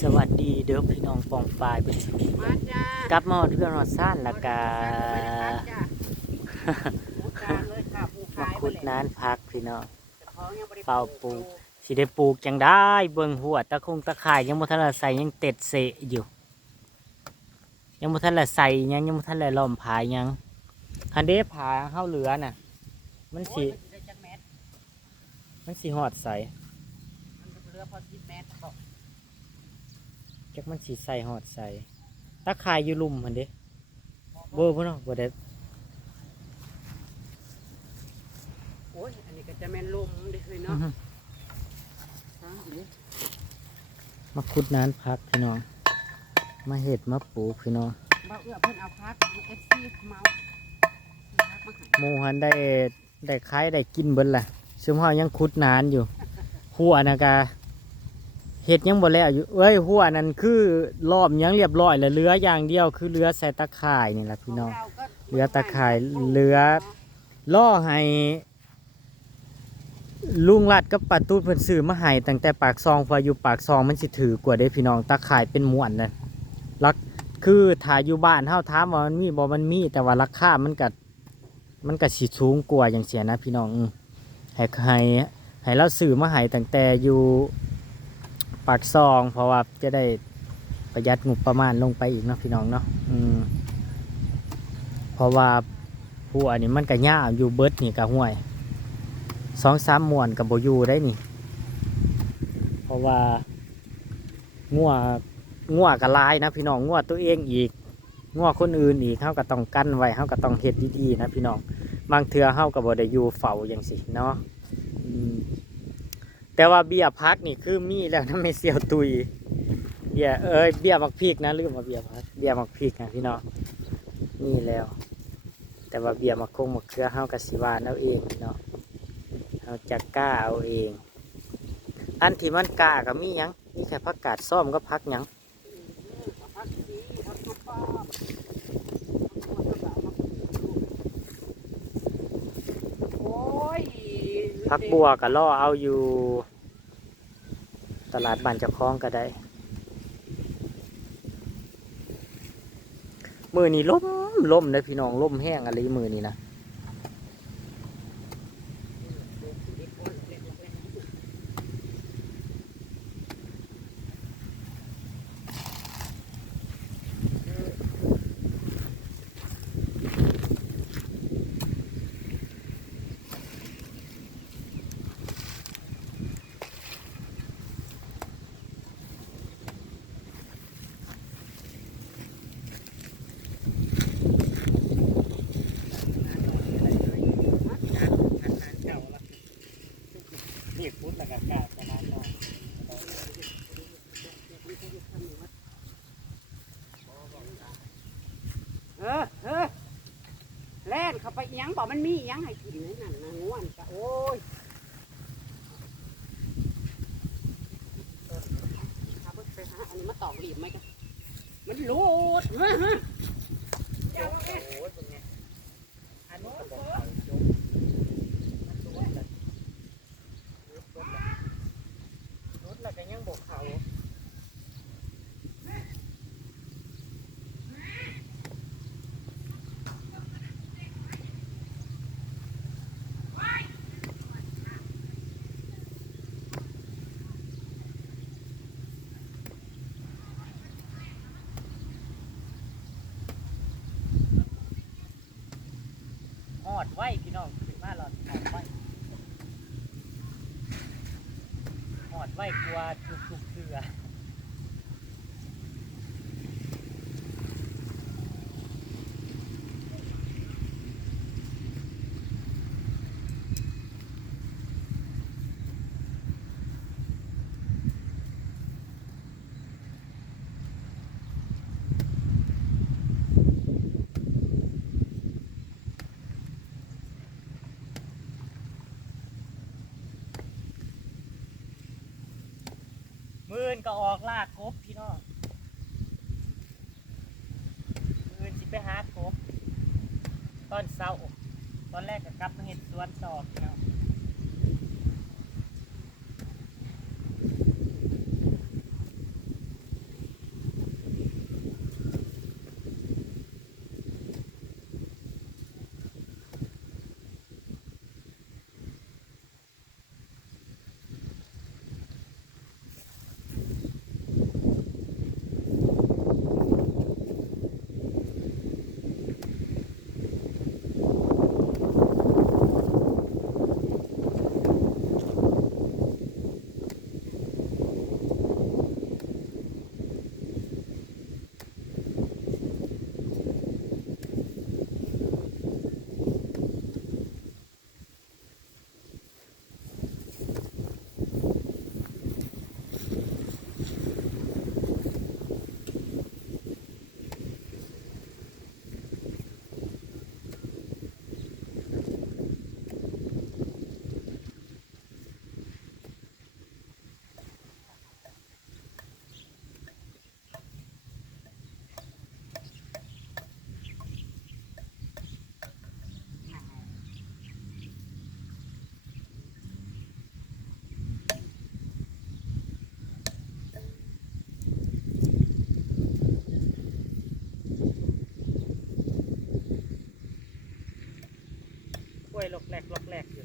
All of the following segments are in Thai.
สวัสดีเด้อพี่น้องปองปลายเป็นสิมาจ้ากลับมาเพื่อนรอดซ่านและกาจ้าปูจานเลยค่ะปูมาขายขุดน้านพักพี่น้องแต่ของยังบ่ได้เฝ้าปลูกสิได้ปลูกจังได้เบิ่งหัวตะคงตะข่ายยังบ่ทันละใส่ยังเต็ดเสะอยู่ ยังบ่ทันละใส่หยังยังบ่ทันละล้อมผายหยังคันเด้ผาเฮาเหลือน่ะ มันสิโอ้ยมันได้จักแมตรมันสิฮอดใส่มันเหลือพอสิบแมตรก็ จักมันสิใส่ฮอดใส่ตะข่ายอยู่ลุ่มหั่นเด้เบ่บ่เนาะบ่ได้โอ้ย อันนี้ก็จะแม่นลมเด้อเนาะฮะนี่มาขุดน้านพักพี่น้อง มาเห็ดมาปลูกพี่น้องบ่เอื้อเพิ่นเอาพัก FC เมาพักมาให้หมูหันได้ได้ขายได้กินเบิ้ละซึ่งเฮายังขุดนานอยู่หัวนะกา เห็ดยังบ่แล้วอยู่เอ้ยหัวนั่นคือรอบยังเรียบร้อยแล้วเหลืออย่างเดียวคือเหลือใส่ตะข่ายนี่แหละพี่น้องขราก็เหลือตะข่ายเหลือล่อให้ลุงรัดกับปาตูดเพิ่นซื้อมาให้ตั้งแต่ปากซองพออยู่ปากซองมันสิถือกว่าเด้พี่น้องตะข่ายเป็นม้วนน่ะลักคือถ้ายอยู่บ้านเฮาถามว่ามันมีบ่มันมีแต่ว่าราคามันก็มันก็สิสูงกว่าอย่างเสียนะพี่น้องให้ให้ให้เราซื้อมาให้ตั้งแต่อยู่ ปากซองเพราะว่าจะได้ประหยัดงบประมาณลงไปอีกเนาะพี่น้องเนาะอืมเพราะว่าผู้อันนี้มันก็ย่าอยู่เบิดนี่ก็ห่วยสองสามมวนกับโบยูได้นี่ เพราะว่างัวงัวก็หลายนะพี่น้องงัวตัวเองอีกงัวคนอื่นอีกเขาก็ต้องกั้นไว้เขาก็ต้องเฮ็ดดีๆนะพี่น้องบางเทื่อเขาก็บ่ได้อยู่เฝ้าอย่างสิเนาะ แต่ว่าเบี้ยพักนี่คือมีแล้วนะไม่เสียวตุยเบี้ยเอ้ยเบี้ยมักพีกนะลืมมาเบี้ยพักเบี้ยมักพีกนะพี่น้องนี่แล้ว แต่ว่าเบียร์มาคงมาเครือเฮากับสิวานเอาเองเนาะเฮาจะกล้าเอาเอง อันที่มันกล้าก็มียังมีแค่พักกาดส้มก็พักยัง พักสีพักตุ๊กป้าโอ้ย พักบัวก็ล่อเอาอยู่ ตลาดบ้านเจ้าของก็ได้ มือนี่ล้มล้มเลยพี่น้องล้มแห้งอะไรมือนี่นะนี่พุทธกาศประมาณนั้น เออเออแล่น เข้าไปยังบอกมันมียังให้กินนั่นน่ะนะง่วนกะโอ้ยหาเบิ่งไปหาอันนี้มาตอกหลีบไหมกันมันหลุดฮ้ยเฮ้ยอย่าว่าแม่โอ้ยเป็นไงอันนี้ก็บอกเขาจบมันรถเลยรถเลยรถแล้วก็ยังบอกเขา ดไว้พี่น้องขึ้นมาหลอดหอดไว้หอดไว้กลัว มื่นก็ออกลากกบพี่น้องมื่นสิไปหากบ ตอนเศร้า ตอนแรกก็กลับมาเห็นสวนต่อพี่น้อง ลอกแรกลอกแรกอยู่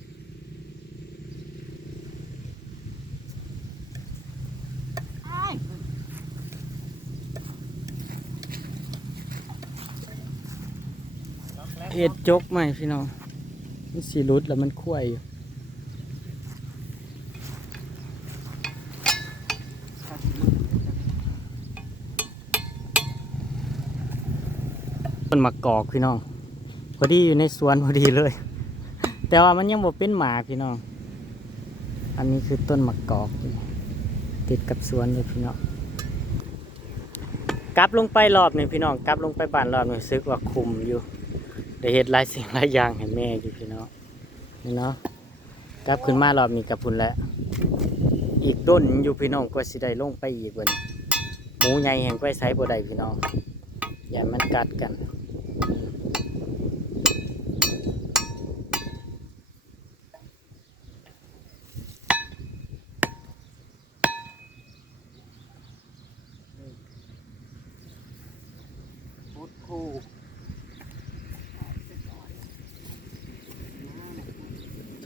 อ้ายเห็ดจกไหมพี่น้องมันสีรุดแล้วมันคุ้ยอยู่ต้นมะกอกพี่น้องพอดีอยู่ในสวนพอดีเลย แต่ว่ามันยังบ่เป็นหมากพี่น้อง อันนี้คือต้นมะกอก ติดกับสวนเลยพี่น้อง กลับลงไปรอบหนึ่งพี่น้อง กลับลงไปบ้านรอบหนึ่งซึกว่าคุมอยู่ได้เฮ็ดหลายสิ่งหลายอย่างให้แม่อยู่พี่น้องนี่เนาะ กลับขึ้นมารอบนี้กับพุ่นแหละอีกต้นอยู่พี่น้องก็สิได้ลงไปอีกวันหมูใหญ่แห่งไปใช้บ่ได้พี่น้อง อย่ามันกัดกัน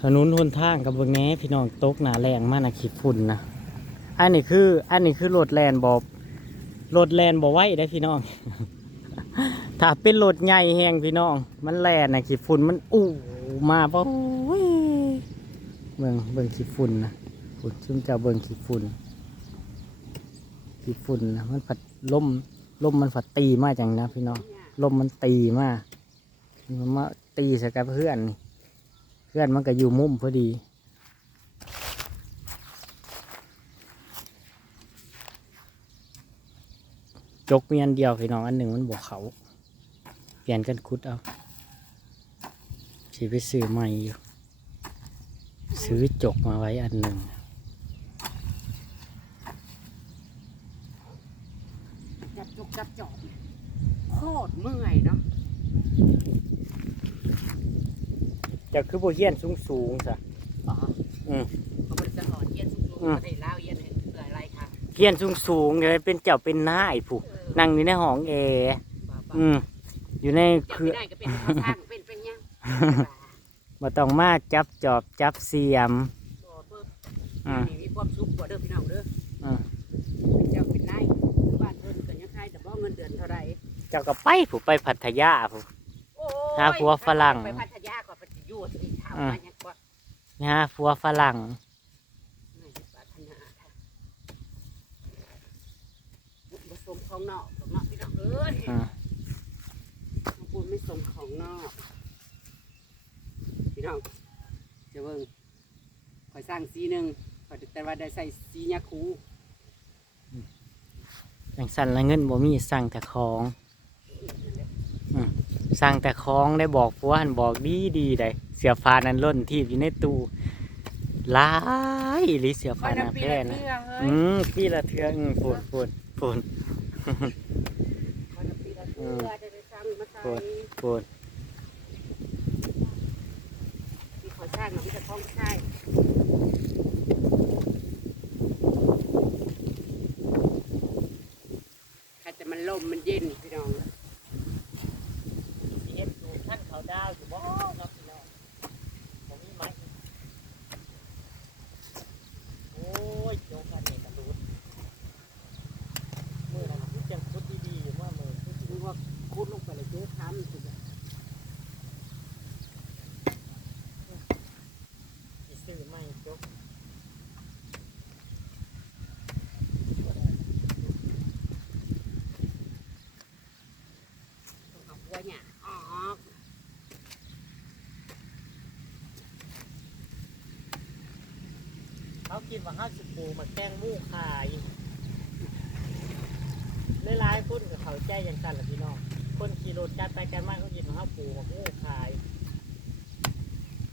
ถนนหนทางกับเบิ่งแหน่พี่น้องตกหนาแรงมากนะขี้ฝุ่นนะอันนี้คือ อันนี้คือรถแลนบอบรถแลนบอไหวได้พี่น้อง ถ้าเป็นรถใหญ่แหงพี่น้อง มันแลนนะขี้ฝุ่นมันอู้มาปะเบิ่งเบิ่งขี้ฝุ่นนะฝุ่นซึ่งจะเบิ่งขี้ฝุ่นขี้ฝุ่นนะมันผัดลมลมมันผัดตีมากจังนะพี่น้องเนี่มมันตีมากมันมาตีใส่กับเพื่อนนี่ เพื่อนมันก็อยู่มุมพอดีจกมีอันเดียวพี่น้องอันหนึ่งมันบวกเขาเปลี่ยนกันคุดเอาสีไปซื้อใหม่อยู่ซื้อจกมาไว้อันหนึ่งจับจกจับจอบโคตรเมื่อยเนาะ จะคือโบเฮียนสูงสูงๆซะอ๋ออืม เขาบริจะอ่อนเย็นสูงอืมๆประเทศลาวเย็นเห็นเพื่ออะไรค่ะเฮียนสูงสูงๆเลยเป็นเจ้าเป็นนายผู้เออนั่งอยู่ในห้องแอร์บ้าๆอืมอยู่ในจะคือไม่ได้ก็เป็นข้าวสารเป็นเป็นยังมาต้องมาจับจอบจับเสียมตัวเพิ่มอืม มีความสุขกว่าเด้อพี่น้องเด้ออืมเป็นเจ้าเป็นนายบ้านเพิ่นก็ยังใครแต่บ่เงินเดือนเท่าไหร่ เจ้าก็ไปผู้ไปพัทยาผู้ โอ้หาผัวฝรั่ง ไปพัท อืมมายังกว่านะฮะผัวฝรั่งไม่ได้ปรารถนาค่ะบุญผสมของนอกของนอกพี่น้องเอ้ยอืมบุญไม่สมของนอกพี่น้องเดี๋ยวเบิ่งคอยสร้างสีหนึ่งคอยแต่ว่าได้ใส่สียาคูจังสันละเงินบ่มีสั่งแต่ของสั่งแต่ของได้บอกผัวหันบอกดีดีได้เสียฟ้านั้นล้นที่อยู่ในตู้หลายหรือเสียฟ้านาแพ้นะอืมปีละเทื่ออืมปูนปูนปูนวันละปีละเทื่อจะได้สร้างมาใส่โอ้ยปูนที่ขอสร้างน่ะมันจะคล้องใช่ถ้าจะมันลมมันเย็นพี่น้องเฮ็ดดูท่านเขาดาวอยู่บ่ครับพี่น้องผมมีไม้โอ้ยโจกอันนี้กระดูดมือนั้นคือจังพุดดีๆอยู่ว่ามือพุด ดูว่าคูดลงไปเลยเจ๊ค้ำสุดอะ สิซื้อไม่จบ ต้องเอาหัวเนี่ยออก เขา คิดว่าห้าสิบปูมาแกล้งหมู่ขายหลายๆคนกับเขาใจอย่างกันแหละพี่น้อง คนขี่รถจัดไปกันมากเขาคิดว่าห้าปูมาหมู่ขาย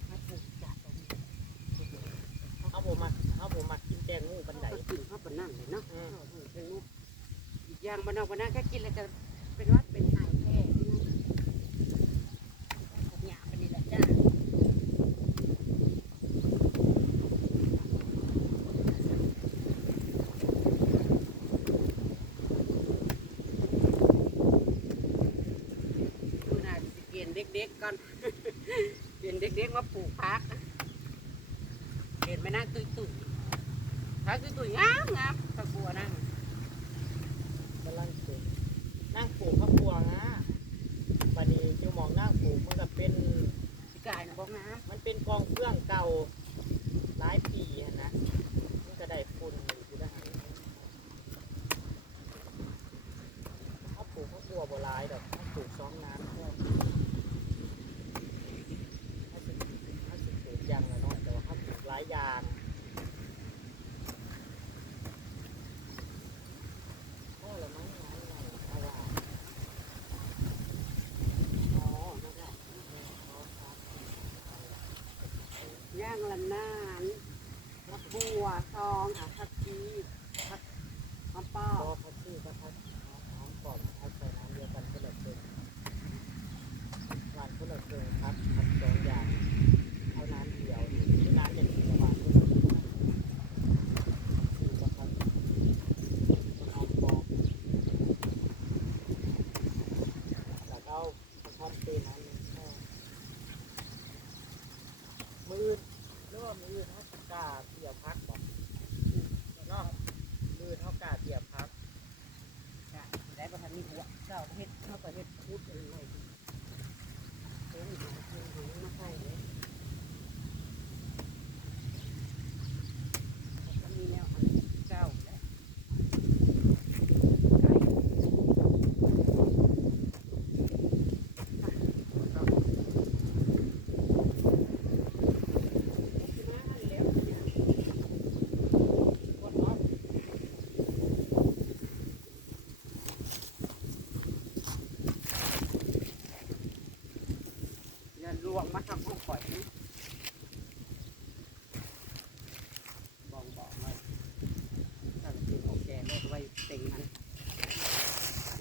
มาปลูกจัดตรงนี้เขาบอกมาเขาบอกมากินแกงหมู่ปันไดก็กินข้าวปนนั่งเลยเนาะอืมเออเป็นลูกอีกอย่างบ้านนอกบ้านนาแค่กินแล้วจะ พักเห็นไหมนะตุยตุยพักตุยตุยงามงาข้ากบัวนั่งกำลังปลูกนั่งผูกผักบัวนะบัดนี้อยู่มองนั่งผูกมันก็เป็นสิกายนะบอกน้ำมันเป็นกองเครื่องเก่าหลายปีฮะ ย่างลำนานผักบัวซองผักชีผักมะปอผัดชื่อผัดหอมปอผัดใส่น้ำเดียวกันก็เลยเป็นหวานก็เลยเป็นรับ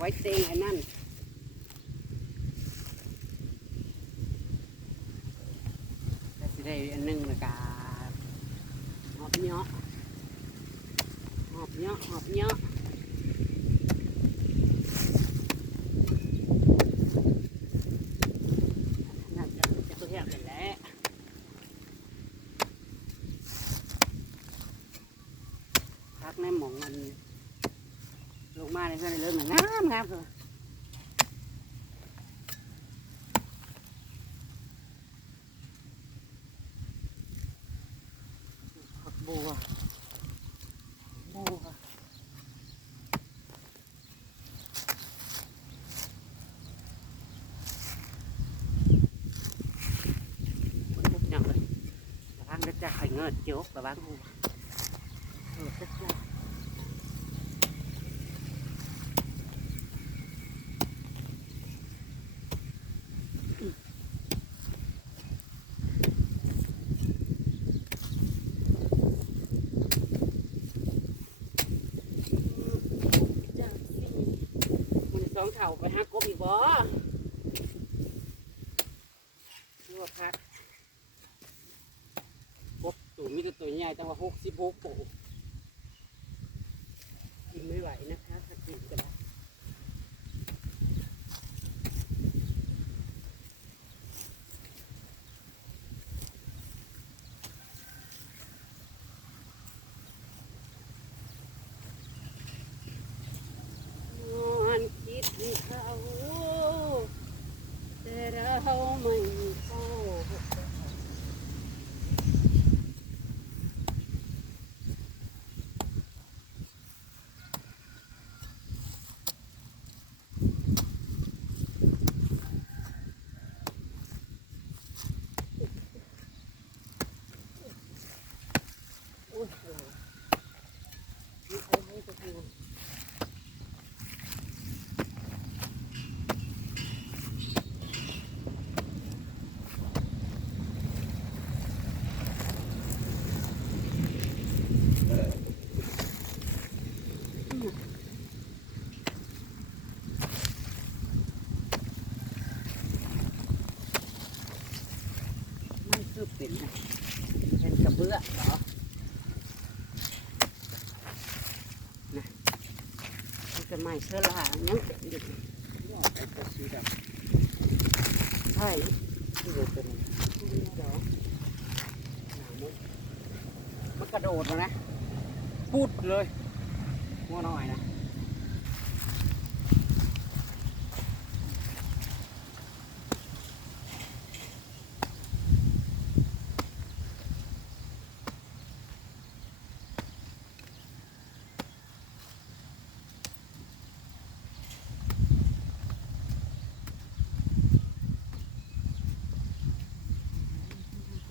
ไว้เต็งอันนั้นแล้สิได้อันนึงเลยกาหอบเนาะหอบเนาะหอบเนาะ nam rồi. Bùa. Bùa. Hãy subscribe cho kênh Ghiền Mì Gõ Để không bỏ lỡ những video hấp dẫn ญ่จังว่หกสิบหกโปกินไม่ไหวนะคะถ้ากินก็ได้ ม่เสื้อลายังใช่มันกระโดดนะพูดเลยงัวน้อยนะ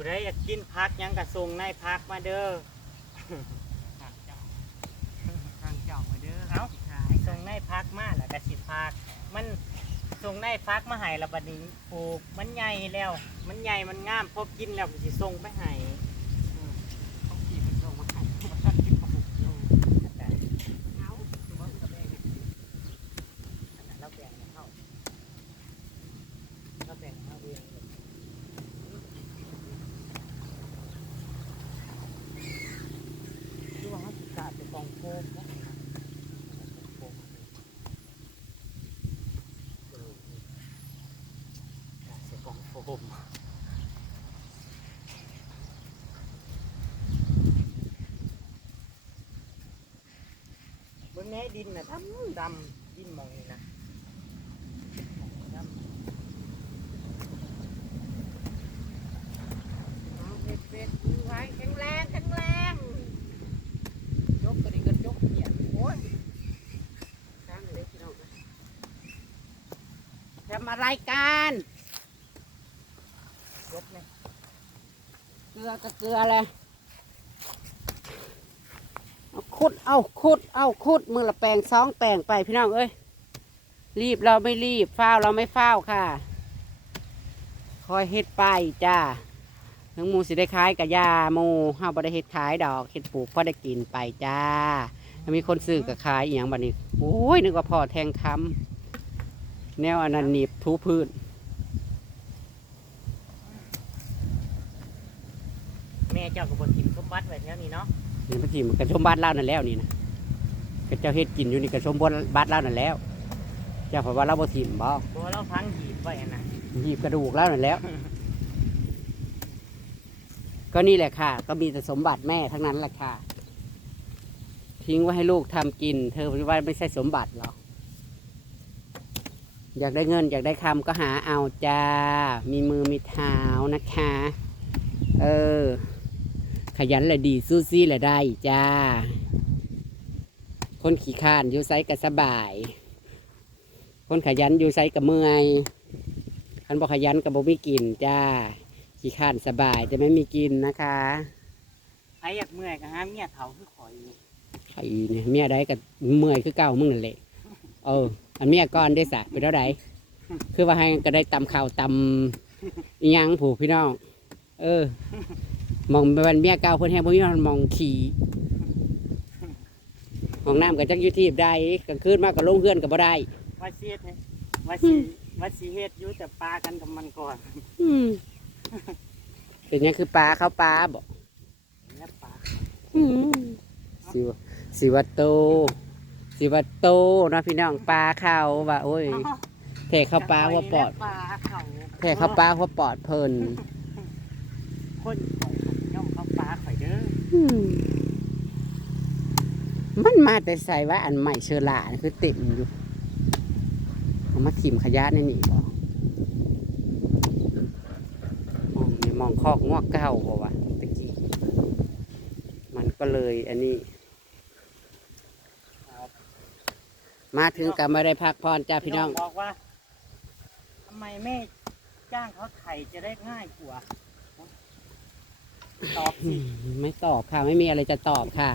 ผู้ใดอยากกินพักหยังกระทรงในพักมาเด้อทางเจ้าทางเจ้ามาเด้อเอ้า สิขายทรงในพักมาแล้วก็สิพัก มันทรงในพักมาให้และบัดนี้ปลูกมันใหญ่แล้ว มันใหญ่มันงามพอกินแล้วก็สิส่งไปให้ เขาขี่มันส่งมาให้ว่าท่านกินปลาหมึกอยู่ แต่ เอาคือว่ามันกระเบง ขนาดเราแบ่งให้เข้าเราแบ่งให้เองเลยคือว่าเขาสิกาดไปกองโฟมเนาะกองโฟมเออนี่กาดใส่ กองโฟมเบิ่งแหน่ดินน่ะดำดำดินหมองนี่นะดำเอาเผ็ดเผ็ดดูไว้แข็งแรงแข็งแรงยกตัวนี้ก็ยกเหยียดโอ้ยสร้างเลยพี่น้องนะทำอะไรกัน ยกเลย เก ลือกับเกลือเลยเอาขุด เอาขุด เอาขุด มือละแปลงสองแปลงไปพี่น้องเอ้ย รีบเราไม่รีบเฝ้าวเราไม่เฝ้าวค่ะ คอยเฮ็ดไปจ้าทั้งมูสิได้ขายกับยาหมูเฮาบ่ได้เฮ็ดขายดอกเฮ็ดปลูกพอได้กินไปจ้าถ้ามีคนซื้อกับขายอหย่างบัดนี้ โอ้ยนึกว่าพอแทงคำแนวอันนั้นหนีบทูพื้น แม่ เจ้าก็บ่ทิมสมบัติไว้แถวนี้เนาะนี่มันสิมันกระชมบ้านเล่านั่นแล้วนี่นะก็เจ้าเฮ็ดกินอยู่นี่กระชมบ้านบ้านเล่านั่นแล้ว เจ้าเพราะว่าเราบ่ถิ่มบ่เพราะว่าเราพังหีบไว้อะนะหยิบกระดูกเล่านั่นแล้ว ก็นี่แหละค่ะ ก็มีแต่สมบัติแม่ทั้งนั้นแหละค่ะ ทิ้งไว้ให้ลูกทำกิน เธอว่าไม่ใช่สมบัติหรออยากได้เงินอยากได้คำก็หาเอาจ้า มีมือมีเท้านะคะ เออ ขยันแหละดีสู้ซี่แหละได้จ้า คนขี้ข้านอยู่ไซกับสบาย คนขยันอยู่ไซกับเมื่อยคันบอกขยันกับบ่มีกินจ้า ขี้ข้านสบายจะไม่มีกินนะคะไอ้อยากเมื่อยก็หาเมียเฒ่าคือข่อยอยู่ไอ้เนี่ยเมียใดกับเมื่อยคือเก่ามึงนั่นแหละเออ อันเมียก่อนได้สะเป็นเท่าไดคือว่าให้ก็ได้ตำข้าวตำอิหยังผูกพี่น้อง เออ มองเป็นเมียเก่าเพิ่นแห้งบ่มีมันมองขี่ห้องน้ำก็จักอยู่ที่ใดกลางคืนมากก็ลงเพื่อนก็บ่ได้ว่าสิเฮ็ดให้ว่าสิว่าสิเฮ็ดอยู่แต่ปลากันกับมันก่อนอืมเป็นหยังคือปลาเข้าปลาบอกแล้วปลาสิวสิวัตโตสิวัตโตเนาะพี่น้องปลาเข้าว่าโอ้ยแท่เข้าปลาว่าปอดปลาเขาแท่เข้าปลาว่าปอดเพลินคน มันมาแต่ใส่ว่าอันใหม่เชอราคือเต็มอยู่เอามาถิ่มขยะในนี่บ่มองนี่มองคอกงวกเก้าบ่วะตะกี้มันก็เลยอันนี้มาถึงกับไม่ได้พักผ่อนจ้าพี่น้องบอกว่าทำไมไม่จ้างเขาไถจะได้ง่ายกว่า ตอบสิไม่ตอบค่ะ ไม่มีอะไรจะตอบค่ะ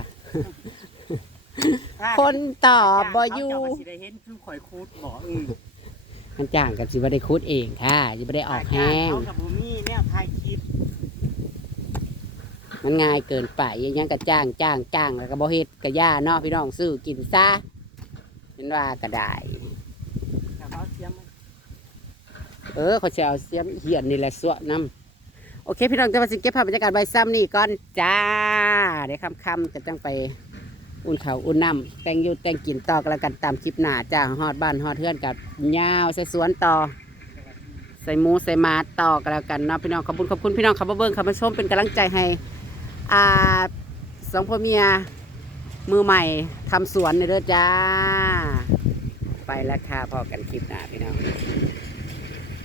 ถ้าคนตอบบ่อยู่เจ้าก็สิได้เห็นคือข่อยคูดบ่อือมันจ้างกับสิบ่ได้คุดเองค่ะสิบ่ได้ออกแห้งเขากับบุมี่เนี่ยถ่ายคลิปมันง่ายเกินไปยังกะจ้างจ้างจ้างแล้วก็บ่เฮ็ดกะย่าเนาะพี่น้องซื้อกินซะเป็นว่าก็ได้ แต่เขาเสียมันเออเขาจะเอาเสียมเหียนนี่แหละสวะน้ำ โอเค พี่น้องจะมาสิเก็บภาพบรรยากาศใบซ้ำนี่ก่อนจ้า เดี๋ยวค่ำๆจะจังไปอุ่นเขาอุ่นน้ำแต่งยูแต่งกินต่อกันแล้วกันตามคลิปหน้าจ้าฮอดบ้านฮอดเทือนกับยาวใส่สวนต่อ ใส่หมูใส่มาต่อกันแล้วกันเนาะพี่น้องขอบคุณขอบคุณพี่น้องขับเบิ้งขับมาชมเป็นกำลังใจให้อ่าสองพ่อเมียมือใหม่ทำสวนเลยเด้อจ้า ไปแล้วค่ะพอกันคลิปหน้าพี่น้อง